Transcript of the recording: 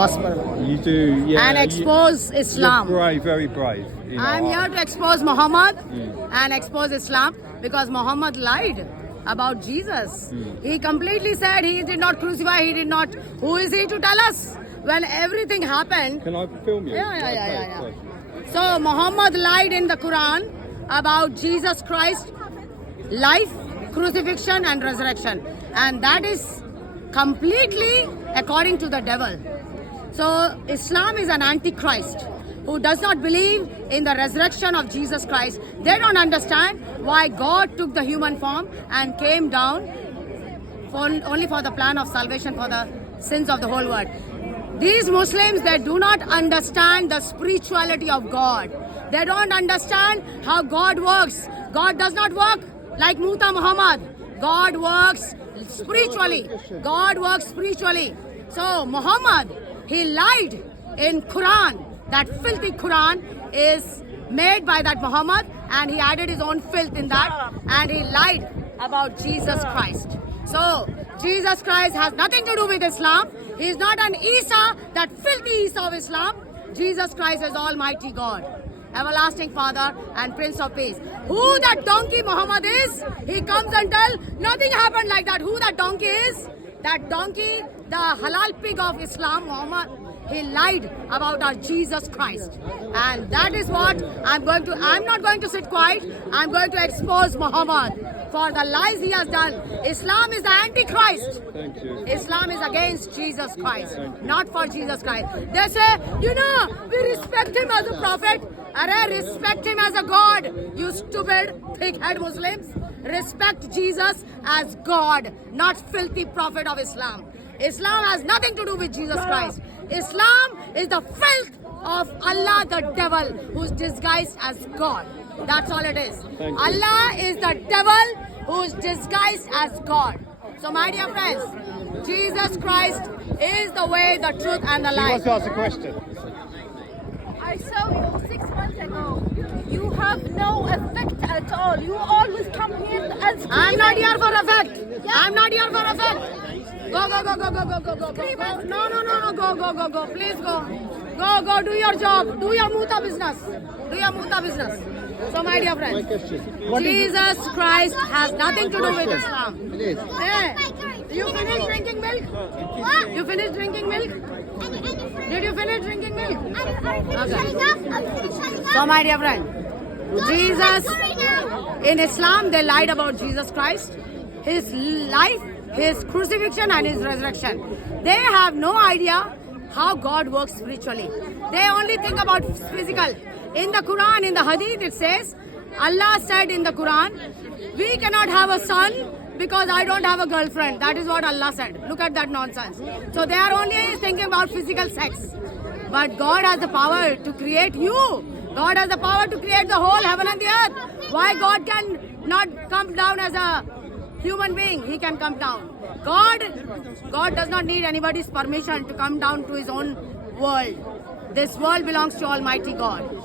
gospel You do, yeah. and expose Islam. You're brave, very brave. You know, I'm here to expose Muhammad and expose Islam because Muhammad lied about Jesus. He completely said he did not crucify, he did not. Who is he to tell us when everything happened? Can I film you? Yeah. So Muhammad lied in the Quran about Jesus Christ, life, crucifixion and resurrection. And that is completely according to the devil. So Islam is an antichrist who does not believe in the resurrection of Jesus Christ. They don't understand why God took the human form and came down only for the plan of salvation for the sins of the whole world. These Muslims, they do not understand the spirituality of God. They don't understand how God works. God does not work like Muta Muhammad. God works spiritually. God works spiritually. So Muhammad, he lied in Quran. That filthy Quran is made by that Muhammad, and he added his own filth in that, and he lied about Jesus Christ. So Jesus Christ has nothing to do with Islam. He is not an Isa, that filthy Isa of Islam. Jesus Christ is Almighty God, everlasting Father and Prince of Peace. Who that donkey Muhammad is, he comes and tells nothing happened like that. Who that donkey is? That donkey, the halal pig of Islam, Muhammad, he lied about our Jesus Christ. And that is what I'm not going to sit quiet. I'm going to expose Muhammad for the lies he has done. Islam is the Antichrist. Thank you. Islam is against Jesus Christ, not for Jesus Christ. They say, we respect him as a prophet. Arre, respect him as a God. You stupid, thick-head Muslims. Respect Jesus as God, not filthy prophet of Islam. Islam has nothing to do with Jesus Christ. Islam is the filth of Allah the devil who's disguised as God. That's all it is. Thank you. Allah is the devil who's disguised as God. So my dear friends, Jesus Christ is the way, the truth and the She life. wants to ask a question. I saw you 6 months ago. You have no effect at all. You always come here and scream. I'm not here for effect. I'm not here for effect. Go. No. Go. Please go. Go. Do your job. Do your muta business. So my dear friends, Jesus Christ has nothing to do with Islam. Hey, you finished drinking milk? What? You finished drinking milk? Did you finish drinking milk? So my dear friend, Jesus, in Islam they lied about Jesus Christ, his life, his crucifixion and his resurrection. They have no idea how God works spiritually. They only think about physical. In the Quran, in the Hadith, it says, Allah said in the Quran, we cannot have a son because I don't have a girlfriend. That is what Allah said. Look at that nonsense. So they are only thinking about physical sex. But God has the power to create you. God has the power to create the whole heaven and the earth. Why God can not come down as a human being? He can come down. God does not need anybody's permission to come down to his own world. This world belongs to Almighty God.